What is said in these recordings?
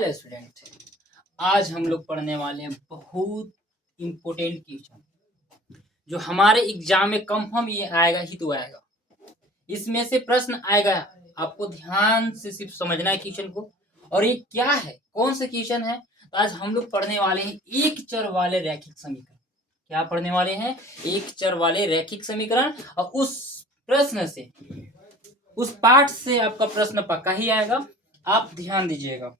Hello student, आज हम लोग पढ़ने वाले हैं बहुत इम्पोर्टेंट क्वेश्चन जो हमारे एग्जाम में कंफर्म ये आएगा ही तो आएगा। इसमें से प्रश्न आएगा, आपको ध्यान से सिर्फ समझना है क्वेश्चन को। और ये क्या है, कौन सा क्वेश्चन है? तो आज हम लोग पढ़ने वाले हैं एक चर वाले रैखिक समीकरण। क्या पढ़ने वाले हैं? एक चर वाले रैखिक समीकरण। और उस प्रश्न से, उस पाठ से आपका प्रश्न पक्का ही आएगा। आप ध्यान दीजिएगा।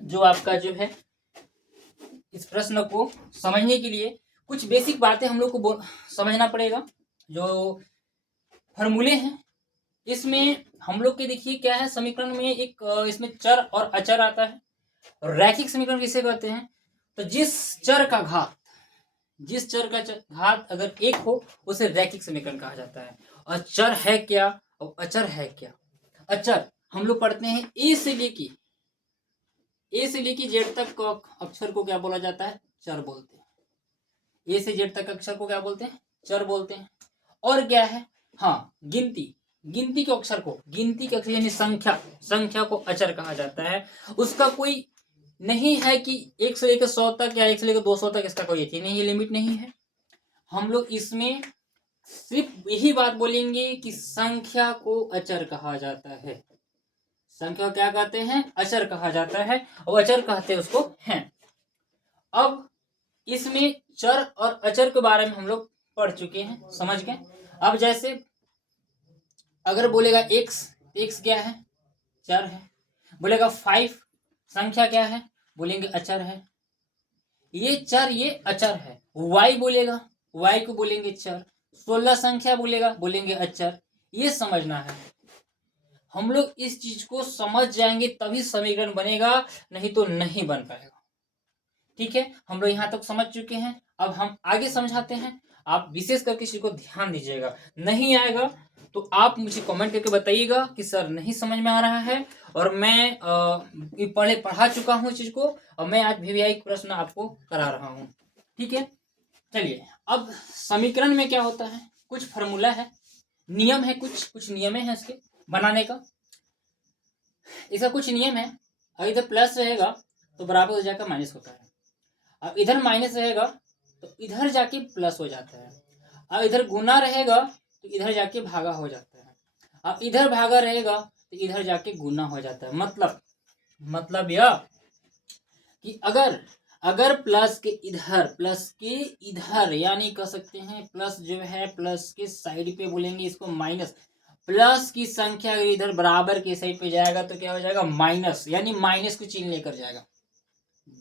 जो आपका जो है, इस प्रश्न को समझने के लिए कुछ बेसिक बातें हम लोग को समझना पड़ेगा। जो फॉर्मूले हैं इसमें हम लोग के, देखिए क्या है, समीकरण में एक इसमें चर और अचर आता है। और रैखिक समीकरण किसे कहते हैं? तो जिस चर का घात अगर एक हो उसे रैखिक समीकरण कहा जाता है। और चर है क्या और अचर है क्या? अचर हम लोग पढ़ते हैं ए से लेके जेड तक अक्षर को क्या बोला जाता है? चर बोलते हैं। ए से जेड तक अक्षर को क्या बोलते हैं? चर बोलते हैं। और क्या है? हाँ, गिनती के अक्षर यानी संख्या को अचर कहा जाता है। उसका कोई नहीं है कि 1 से लेकर 100 तक या 1 से लेकर 200 तक, इसका कोई यकीन नहीं, लिमिट नहीं है। हम लोग इसमें सिर्फ यही बात बोलेंगे कि संख्या को अचर कहा जाता है। संख्या क्या कहते हैं? अचर कहा जाता है। और अचर कहते हैं उसको हैं। अब इसमें चर और अचर के बारे में हम लोग पढ़ चुके हैं, समझ गए। अब जैसे अगर बोलेगा एक्स क्या है? चर है। बोलेगा 5 संख्या क्या है? बोलेंगे अचर है। ये चर, ये अचर है। वाई बोलेगा, वाई को बोलेंगे चर। 16 संख्या बोलेगा, बोलेंगे अचर। ये समझना है। हम लोग इस चीज को समझ जाएंगे तभी समीकरण बनेगा, नहीं तो नहीं बन पाएगा। ठीक है, हम लोग यहाँ तक समझ चुके हैं। अब हम आगे समझाते हैं। आप विशेष करके इसी को ध्यान दीजिएगा। नहीं आएगा तो आप मुझे कमेंट करके बताइएगा कि सर नहीं समझ में आ रहा है। और मैं पढ़ा चुका हूँ इस चीज को, और मैं आज वीवीआई प्रश्न आपको करा रहा हूँ। ठीक है, चलिए। अब समीकरण में क्या होता है? कुछ फॉर्मूला है, नियम है, कुछ नियम है इसके बनाने का। इसका कुछ नियम है। और इधर प्लस रहेगा तो बराबर हो जाएगा माइनस होता है। अब इधर माइनस रहेगा तो इधर जाके प्लस हो जाता है। अब इधर गुना रहेगा तो इधर जाके भागा हो जाता है। अब इधर भागा रहेगा तो इधर जाके गुना हो जाता है। मतलब यह कि अगर प्लस के इधर यानी कह सकते हैं प्लस जो है, प्लस के साइड पे बोलेंगे इसको माइनस। प्लस की संख्या अगर इधर बराबर के साइड पे जाएगा तो क्या हो जाएगा? माइनस, यानी माइनस को चिन्ह लेकर जाएगा।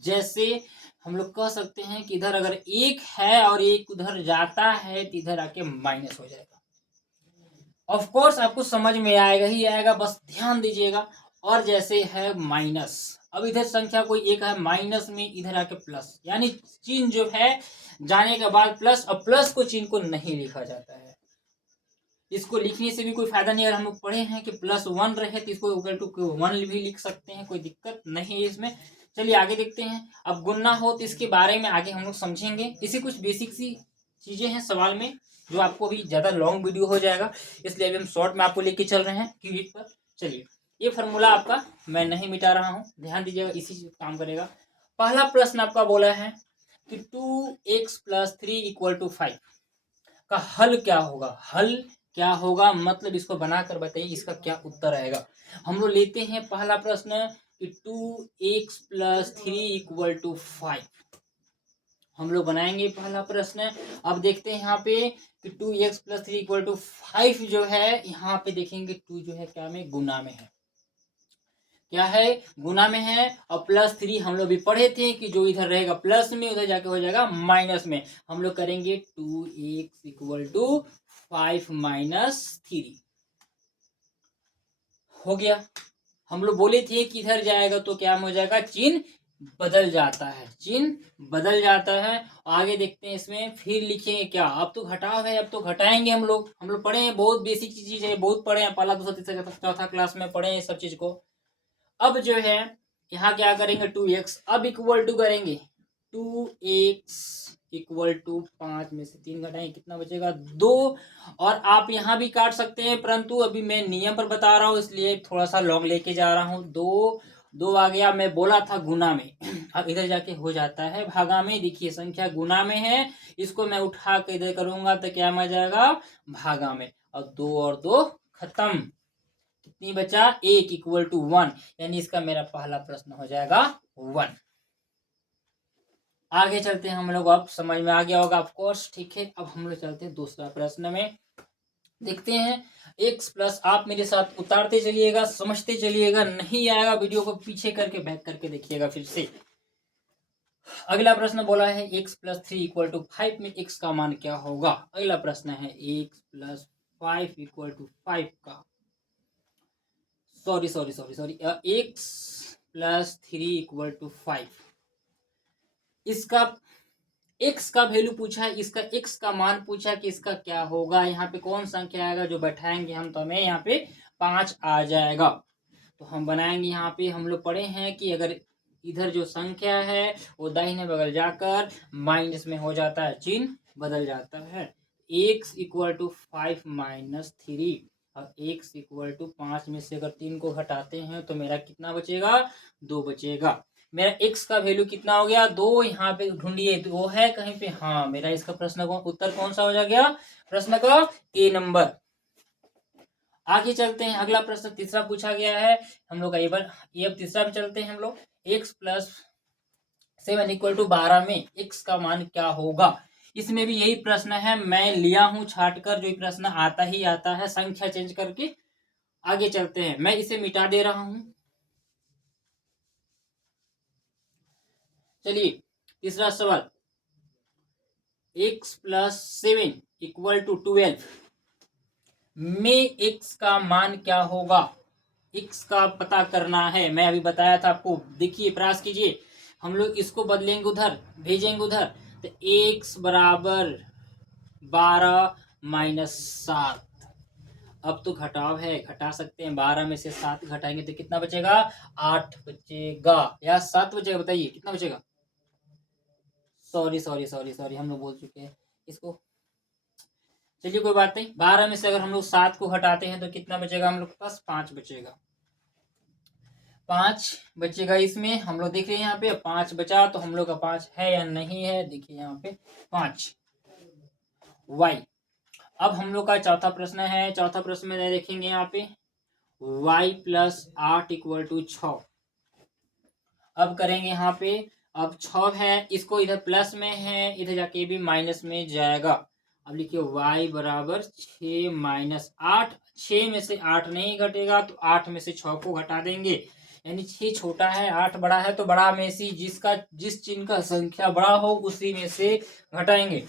जैसे हम लोग कह सकते हैं कि इधर अगर एक है और एक उधर जाता है तो इधर आके माइनस हो जाएगा। ऑफ कोर्स आपको समझ में आएगा ही आएगा, बस ध्यान दीजिएगा। और जैसे है माइनस, अब इधर संख्या कोई एक है, माइनस में इधर आके प्लस, यानी चिन्ह जो है जाने के बाद प्लस, और प्लस को चिन्ह को नहीं लिखा जाता है। इसको लिखने से भी कोई फायदा नहीं। अगर हम लोग पढ़े हैं कि +1 रहे तो इसको इक्वल टू 1 भी लिख सकते हैं, कोई दिक्कत नहीं है इसमें। चलिए आगे देखते हैं। अब गुना हो तो इसके बारे में आगे हम लोग समझेंगे। इसी कुछ बेसिक सी चीजें हैं सवाल में, जो आपको अभी ज्यादा लॉन्ग वीडियो हो जाएगा, इसलिए अभी हम शॉर्ट में आपको लेके चल रहे हैं क्यूबिक पर। चलिए, ये फॉर्मूला आपका मैं नहीं मिटा रहा हूँ, ध्यान दीजिएगा, इसी से काम करेगा। पहला प्रश्न आपका बोला है कि 2x + 3 = 5 का हल क्या होगा? हल क्या होगा मतलब इसको बनाकर बताइए, इसका क्या उत्तर आएगा। हम लोग लेते हैं पहला प्रश्न कि 2x + 3 = 5। हम लोग बनाएंगे पहला प्रश्न। अब देखते हैं यहाँ पे कि 2x + 3 = 5 जो है, यहाँ पे देखेंगे 2 जो है क्या में? गुना में है। क्या है? गुना में है। और +3 हम लोग भी पढ़े थे कि जो इधर रहेगा प्लस में उधर जाके हो जाएगा माइनस में। हम लोग करेंगे 2x = 5 - 3 हो गया। हम लोग बोले थे कि इधर जाएगा तो क्या हो जाएगा? चिन्ह बदल जाता है, चिन्ह बदल जाता है। आगे देखते हैं इसमें, फिर लिखेंगे क्या? अब तो घटाव है, अब तो घटाएंगे हम लोग पढ़े हैं, बहुत बेसिक चीज है, बहुत पढ़े हैं, पहला दूसरा तीसरा चौथा क्लास में पढ़े हैं सब चीज को। अब जो है यहाँ क्या करेंगे? 2x अब इक्वल टू करेंगे 2x = 5 में से 3 घटाएंगे, कितना बचेगा? 2। और आप यहाँ भी काट सकते हैं, परंतु अभी मैं नियम पर बता रहा हूँ इसलिए थोड़ा सा लॉन्ग लेके जा रहा हूँ। 2 2 आ गया, मैं बोला था गुना में, अब इधर जाके हो जाता है भागा में। देखिए संख्या गुना में है, इसको मैं उठा के इधर करूंगा तो क्या आ जाएगा, भागा में। और 2 और 2 खत्म, कितनी बचा, 1 इक्वल टू 1, यानी इसका मेरा पहला प्रश्न हो जाएगा 1। आगे चलते हैं हम लोग, अब समझ में आ गया होगा ऑफकोर्स, ठीक है। अब हम लोग चलते हैं दूसरा प्रश्न में, देखते हैं। x प्लस, आप मेरे साथ उतारते चलिएगा, समझते चलिएगा, नहीं आएगा वीडियो को पीछे करके बैक करके देखिएगा फिर से। अगला प्रश्न बोला है x प्लस 3 इक्वल टू 5 में x का मान क्या होगा। अगला प्रश्न है x प्लस 5 इक्वल टू 5 का, sorry x plus 3 equal to 5, इसका x का वैल्यू पूछा है, इसका x का मान पूछा है कि इसका क्या होगा। यहाँ पे कौन संख्या आएगा जो बैठाएंगे हम, तो हमें यहाँ पे 5 आ जाएगा। तो हम बनाएंगे, यहाँ पे हम लोग पढ़े हैं कि अगर इधर जो संख्या है वो दाहिने बगल जाकर माइनस में हो जाता है, चिन्ह बदल जाता है। x इक्वल टू 5 माइनस 3 और x इक्वल टू 5 में से अगर 3 को घटाते हैं तो मेरा कितना बचेगा, 2 बचेगा। मेरा x का वैल्यू कितना हो गया, 2। यहाँ पे ढूंढिए, वो है कहीं पे, हाँ मेरा इसका प्रश्न को उत्तर कौन सा हो जा गया, प्रश्न का ए नंबर। आगे चलते हैं, अगला प्रश्न तीसरा पूछा गया है हम लोग का, ये अब तीसरा में चलते हैं हम लोग। x प्लस 7 इक्वल टू 12 में x का मान क्या होगा। इसमें भी यही प्रश्न है, मैं लिया हूं छाट कर, जो प्रश्न आता ही आता है संख्या चेंज करके। आगे चलते हैं, मैं इसे मिटा दे रहा हूं। चलिए तीसरा सवाल, x प्लस 7 इक्वल टू 12 में x का मान क्या होगा। x का पता करना है, मैं अभी बताया था आपको। देखिए प्रयास कीजिए, हम लोग इसको बदलेंगे उधर, भेजेंगे उधर, तो x बराबर 12 माइनस 7। अब तो घटाव है, घटा सकते हैं, 12 में से 7 घटाएंगे तो कितना बचेगा, 8 बचेगा या 7 बचेगा, बताइए कितना बचेगा। सॉरी हम लोग बोल चुके हैं इसको। चलिए कोई बात नहीं, 12 में से अगर हम लोग 7 को हटाते हैं तो कितना बचेगा हम लोग के पास, 5 बचेगा। 5 बचेगा, इसमें हम लोग देख रहे हैं यहाँ पे 5 बचा, तो हम लोग का 5 है या नहीं है, देखिए यहाँ पे 5 y। अब हम लोग का चौथा प्रश्न है, चौथा प्रश्न में देखेंगे यहाँ पे y प्लस 8 इक्वल टू 6। अब करेंगे यहाँ पे, अब 6 है, इसको इधर प्लस में है, इधर जाके भी माइनस में जाएगा। अब लिखिए y बराबर 6 माइनस 8, 6 में से 8 नहीं घटेगा तो 8 में से 6 को घटा देंगे, यानी 6 छोटा है 8 बड़ा है, तो बड़ा में से जिस चिन्ह का संख्या बड़ा हो उसी में से घटाएंगे।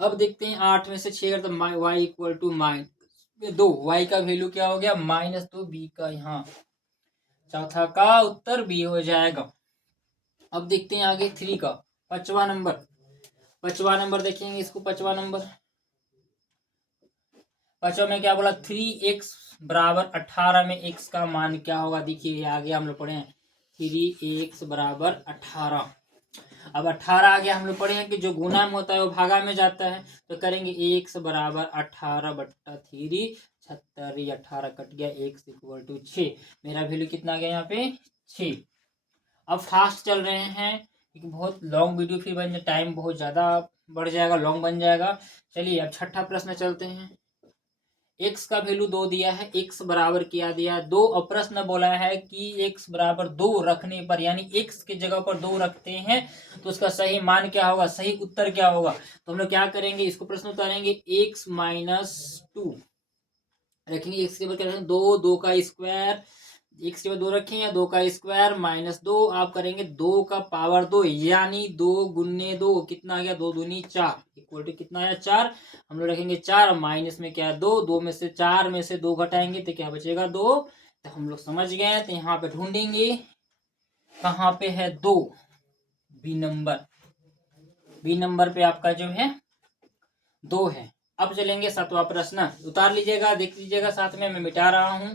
अब देखते हैं 8 में से 6 तो y इक्वल टू -2, y का वैल्यू क्या हो गया, -2, b का यहाँ चौथा का उत्तर बी हो जाएगा। अब देखते हैं आगे 3 का पांचवा नंबर देखेंगे इसको, पांचवा में क्या बोला, 3x बराबर 18 में x का मान क्या होगा। देखिए आगे हम लोग पढ़े हैं 3x बराबर 18। अब 18 आगे हम लोग पढ़े हैं कि जो गुना में होता है वो भागा में जाता है, तो करेंगे x बराबर 18 बट्टा 3, 76, 18 कट गया, x इक्वल टू 6। मेरा वैल्यू कितना आ गया यहाँ पे, 6। अब फास्ट चल रहे हैं क्योंकि बहुत लॉन्ग वीडियो फिर बन जाए, टाइम बहुत ज़्यादा बढ़ जाएगा, लॉन्ग बन जाएगा। चलिए अब छठा प्रश्न चलते हैं। x का वैल्यू 2 दिया है, x बराबर क्या दिया है, 2। और प्रश्न बोला है कि x बराबर 2 रखने पर, यानी x की जगह पर 2 रखते हैं तो उसका सही मान क्या होगा, सही उत्तर क्या होगा। तो हम लोग क्या करेंगे, इसको प्रश्न उतारेंगे, x माइनस 2 रखेंगे, x के बराबर क्या रखेंगे, 2 का स्क्वायर, x के बाद 2 रखें या 2 का स्क्वायर -2, आप करेंगे 2 का पावर 2, यानी 2 गुने 2 कितना आ गया, 2 दूनी 4 इक्वल टू कितना आया, 4। हम लोग रखेंगे 4, माइनस में क्या 2, 2 में से 4 में से 2 घटाएंगे तो क्या बचेगा, 2। तो हम लोग समझ गए, तो यहाँ पे ढूंढेंगे कहाँ पे है 2, बी नंबर पे आपका जो है 2 है। अब चलेंगे सातवां प्रश्न, उतार लीजिएगा, देख लीजिएगा साथ में, मैं मिटा रहा हूं।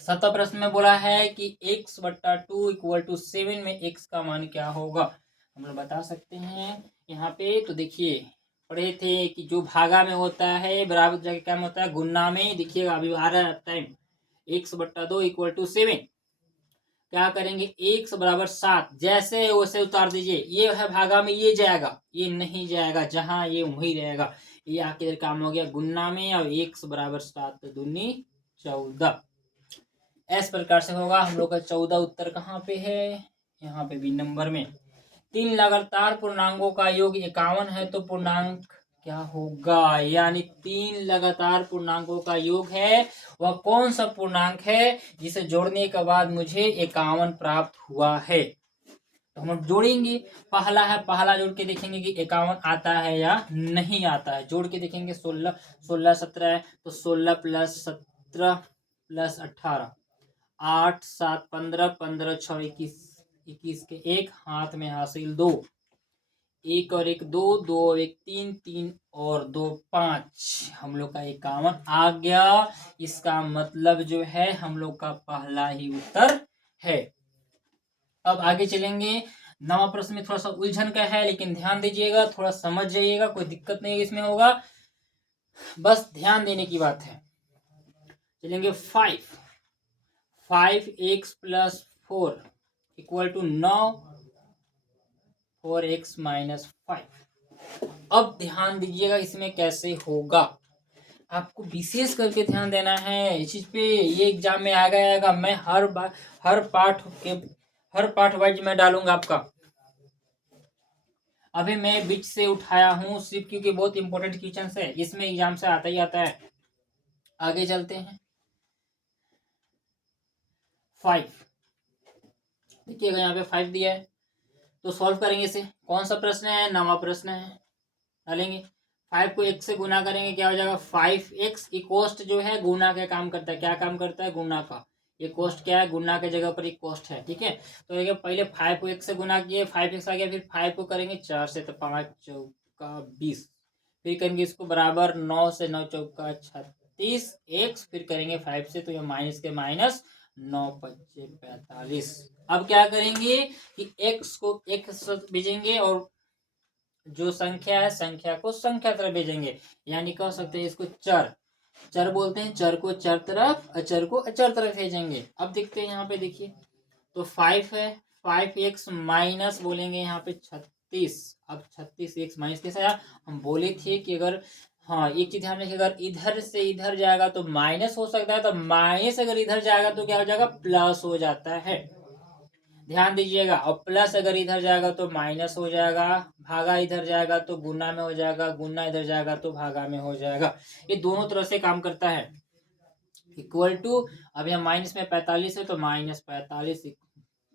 सातवां प्रश्न में बोला है कि x बट्टा 2 इक्वल टू 7 में x का मान क्या होगा। हम लोग बता सकते हैं यहाँ पे, तो देखिए पढ़े थे कि जो भागा में होता है बराबर जगह क्या में होता है, गुना में। देखिएगा अभी आ रहा है टाइम, x बट्टा 2 इक्वल टू 7। क्या करेंगे, x बराबर 7 जैसे है वैसे उतार दीजिए। ये है भागा में, ये जाएगा, ये नहीं जाएगा, जहां ये वही रहेगा। ये आके इधर काम हो गया गुन्ना में, और x बराबर 7 दूनी 14। इस प्रकार से होगा। हम लोग का 14 उत्तर कहाँ पे है, यहाँ पे बी नंबर में। 3 लगातार पूर्णांकों का योग 51 है तो पूर्णांक क्या होगा, यानी 3 लगातार पूर्णांकों का योग है, वह कौन सा पूर्णांक है जिसे जोड़ने के बाद मुझे 51 प्राप्त हुआ है। तो हम जोड़ेंगे। पहला है, पहला जोड़ के देखेंगे कि 51 आता है या नहीं आता है। जोड़ के देखेंगे, 16 16 17 है तो 16 प्लस 17 प्लस 18, 8 7 15, 15 6 21, 21 के 1 हाथ में हासिल 2, 1 और 1 2, 2 और 1 3, 3 और 2 5। हम लोग का 51 आ गया। इसका मतलब जो है हम लोग का पहला ही उत्तर है। अब आगे चलेंगे। 9वां प्रश्न में थोड़ा सा उलझन का है, लेकिन ध्यान दीजिएगा, थोड़ा समझ जाइएगा, कोई दिक्कत नहीं इसमें होगा, बस ध्यान देने की बात है। चलेंगे 5x plus 4 equal to 9, 4x minus 5। अब ध्यान दीजिएगा इसमें कैसे होगा, आपको विशेष करके ध्यान देना है इस चीज पे। ये एग्जाम में आएगा। मैं हर बार हर पार्ट वाइज में डालूंगा आपका। अभी मैं बीच से उठाया हूँ सिर्फ क्योंकि बहुत इंपॉर्टेंट क्वेश्चन है, इसमें एग्जाम से आता ही आता है। आगे चलते हैं। 5 देखिएगा, यहाँ पे 5 दिया है तो सॉल्व करेंगे इसे। कौन सा प्रश्न है, 9वां प्रश्न है। डालेंगे 5 को 1 से गुना करेंगे, क्या हो जाएगा 5x। कोस्ट जो है गुना का काम करता है। क्या काम करता है, गुना का। ये कोस्ट क्या है, गुना के जगह पर एक कोस्ट है, ठीक है। तो देखिए पहले 5 को 1 से गुना किए, 5x आ गया, फिर 5 को करेंगे 4 से तो 5 चौका 20, फिर करेंगे इसको बराबर 9 से 9 चौका 36 x, फिर करेंगे 5 से तो ये माइनस के माइनस 9 पच्चे 45। अब क्या करेंगे कि x को x भेजेंगे और जो संख्या है संख्या को संख्या तरफ भेजेंगे, यानी कह सकते हैं इसको चर। चर बोलते हैं, चर को चर तरफ, अचर को अचर तरफ भेजेंगे। अब देखते हैं यहाँ पे, देखिए तो 5 है, 5x माइनस बोलेंगे यहाँ पे 36। अब 36x माइनस कैसे आया, हम बोले थे कि अगर, हाँ एक चीज ध्यान रखिए, अगर इधर से इधर जाएगा तो माइनस हो सकता है, तो माइनस अगर इधर जाएगा तो क्या हो जाएगा, प्लस हो जाता है। ध्यान दीजिएगा। और प्लस अगर इधर जाएगा तो माइनस हो जाएगा, भागा इधर जाएगा तो गुना में हो जाएगा, गुना इधर जाएगा तो भागा में हो जाएगा। ये दोनों तरह से काम करता है। इक्वल टू, अभी हम माइनस में 45 है तो माइनस 45,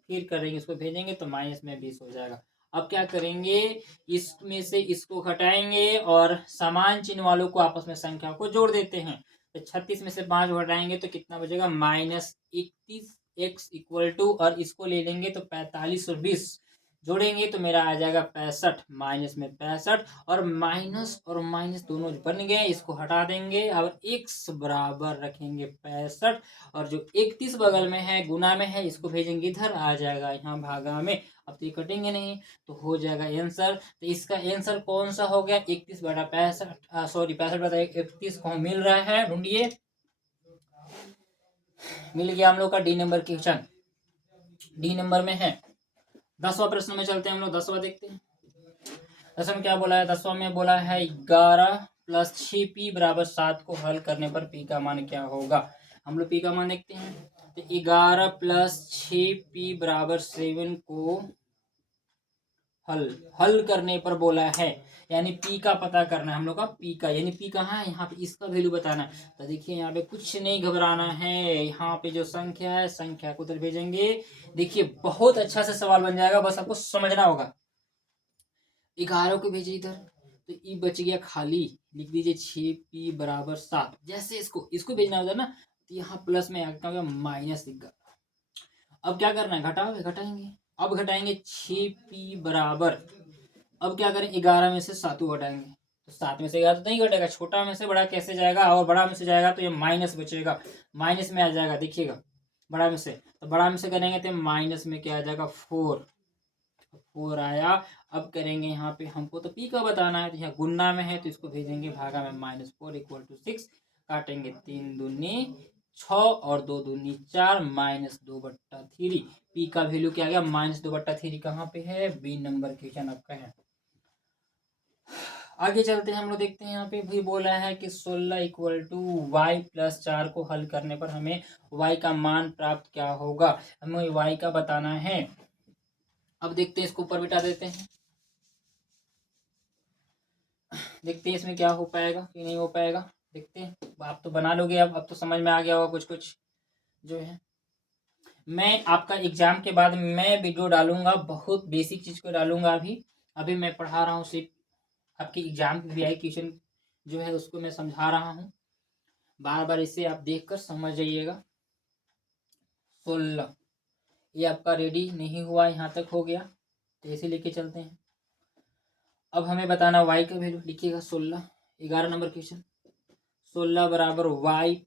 फिर करेंगे इसको भेजेंगे तो माइनस में 20 हो जाएगा। अब क्या करेंगे, इसमें से इसको घटाएंगे और समान चिन्ह वालों को आपस में संख्या को जोड़ देते हैं। तो 36 में से 5 घटाएंगे तो कितना बचेगा, -31x इक्वल टू, और इसको ले लेंगे तो 45 और 20 जोड़ेंगे तो मेरा आ जाएगा 65, माइनस में 65, और माइनस दोनों बन गए, इसको हटा देंगे और x बराबर रखेंगे 65, और जो 31 बगल में है गुना में है इसको भेजेंगे इधर, आ जाएगा यहाँ भागा में। अब तो ये कटेंगे नहीं तो हो जाएगा आंसर। तो इसका आंसर कौन सा हो गया, 31 बटा 65, सॉरी 65 बटा 31 को मिल रहा है, ढूंढिए। मिल गया हम लोग का D number question, D number में है। 10वां प्रश्न में चलते हैं हम लोग, 10वां देखते हैं। 10वां क्या बोला है, 10वां में बोला है 11 प्लस 6p बराबर 7 को हल करने पर p का मान क्या होगा। हम लोग p का मान देखते हैं। तो 11 प्लस 6p बराबर 7 को हल करने पर बोला है, यानी p का पता करना है हम लोग का। p का यानी p कहाँ है, यहाँ पे इसका वैल्यू बताना है। तो देखिए यहाँ पे कुछ नहीं घबराना है, यहाँ पे जो संख्या है संख्या को उधर भेजेंगे। देखिए बहुत अच्छा से सवाल बन जाएगा, बस आपको समझना होगा। 11 को भेजिए इधर तो ई बच गया खाली, लिख दीजिए 6p बराबर 7। जैसे इसको भेजना होता है ना, तो यहाँ प्लस में क्या होगा, माइनस दिख गया। अब क्या करना है, घटाएंगे। अब घटाएंगे 6p बराबर, अब क्या करें, 11 में से 7 घटाएंगे तो 7 में से 11 तो नहीं घटेगा, छोटा में से बड़ा कैसे जाएगा, और बड़ा में से जाएगा तो ये माइनस बचेगा, माइनस में आ जाएगा। देखिएगा बड़ा में से, तो बड़ा में से करेंगे तो माइनस में क्या आ जाएगा, 4 आया। अब करेंगे यहाँ पे, हमको तो p का बताना है, तो यहाँ गुन्ना में है तो इसको भेजेंगे भागा में, -4 = 6, काटेंगे 3 दूनी 6 और 2 दूनी 4 -2/3। पी का वैल्यू क्या आ गया -2/3। कहाँ पे है? बी नंबर क्वेश्चन आपका है। आगे चलते हैं हम लोग देखते हैं यहाँ पे भी बोला है कि 16 = y + 4 को हल करने पर हमें y का मान प्राप्त क्या होगा, हमें y का बताना है। अब देखते हैं, इसको ऊपर बिठा देते हैं, देखते हैं इसमें क्या हो पाएगा कि नहीं हो पाएगा। देखते हैं, आप तो बना लोगे, अब तो समझ में आ गया होगा कुछ कुछ जो है। मैं आपका एग्जाम के बाद मैं वीडियो डालूंगा, बहुत बेसिक चीज को डालूंगा। अभी मैं पढ़ा रहा हूँ, सिर्फ आपके एग्जाम के वीआई क्वेश्चन जो है उसको मैं समझा रहा हूँ। बार बार इसे आप देखकर समझ जाइएगा। 16 ये आपका रेडी नहीं हुआ, यहाँ तक हो गया तो ऐसे लेके चलते हैं। अब हमें बताना y का वैल्यू, लिखिएगा 16, 11 नंबर क्वेश्चन। 16 = y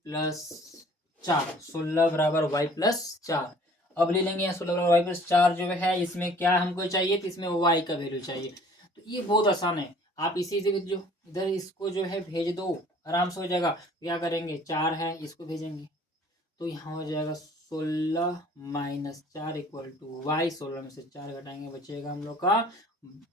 + 4, 16 = y + 4। अब ले लेंगे 16 = y + 4 जो है, इसमें क्या हमको चाहिए, तो इसमें y का वैल्यू चाहिए। तो ये बहुत आसान है, आप इसी से जो इधर इसको जो है भेज दो, आराम से हो जाएगा। क्या करेंगे, 4 है इसको भेजेंगे तो यहाँ हो जाएगा 16 - 4 = y। 16 में से 4 घटाएंगे, बचेगा हम लोग का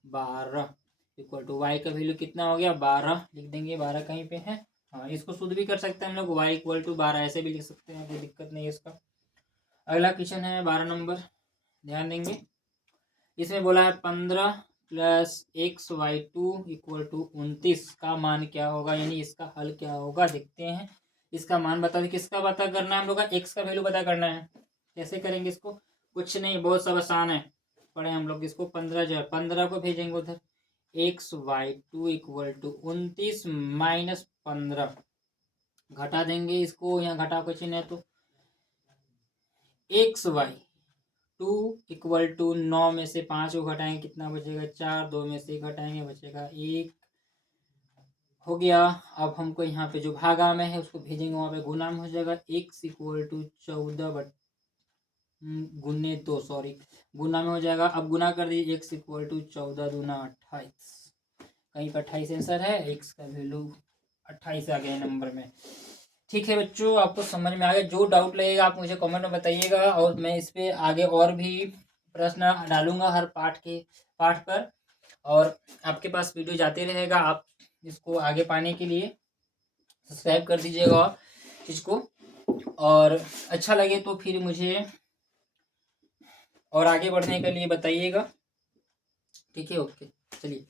12 = y का वैल्यू कितना हो गया, 12 लिख देंगे। 12 कहीं पे है, हाँ इसको शुद्ध भी कर सकते हैं हम लोग, y = 12 ऐसे भी लिख सकते हैं, कोई दिक्कत नहीं है इसका। अगला क्वेश्चन है 12 नंबर, ध्यान देंगे। इसमें बोला है 15 + xy2 = 29 का मान क्या होगा, यानी इसका हल क्या होगा। देखते हैं, इसका मान बता दें, किसका पता करना है हम लोग का, x का वैल्यू पता करना है। कैसे करेंगे इसको, कुछ नहीं, बहुत सब आसान है, पढ़े हम लोग इसको। 15 को भेजेंगे उधर, xy2 = 29 - 15 घटा देंगे इसको, यहाँ घटा कुछ नहीं है तो xy2 = 9 में से 5 को घटाएंगे, कितना बचेगा, 4। 2 में से घटाएंगे, बचेगा 1, हो गया। अब हमको यहाँ पे जो भागा में है उसको भेजेंगे, वहां पे गुना में हो जाएगा। x = 14 गुने 2, सॉरी गुना में हो जाएगा। अब गुना कर दीजिए, x = 14 दूना 28, कहीं पर 28 आंसर है, x का वैल्यू 28 आ गया नंबर में। ठीक है बच्चों, आपको समझ में आ गया। जो डाउट लगेगा आप मुझे कमेंट में बताइएगा, और मैं इस पे आगे और भी प्रश्न डालूंगा हर पाठ पर, और आपके पास वीडियो जाते रहेगा। आप इसको आगे पाने के लिए सब्सक्राइब कर दीजिएगा इसको, और अच्छा लगे तो फिर मुझे और आगे बढ़ने के लिए बताइएगा। ठीक है, ओके, चलिए।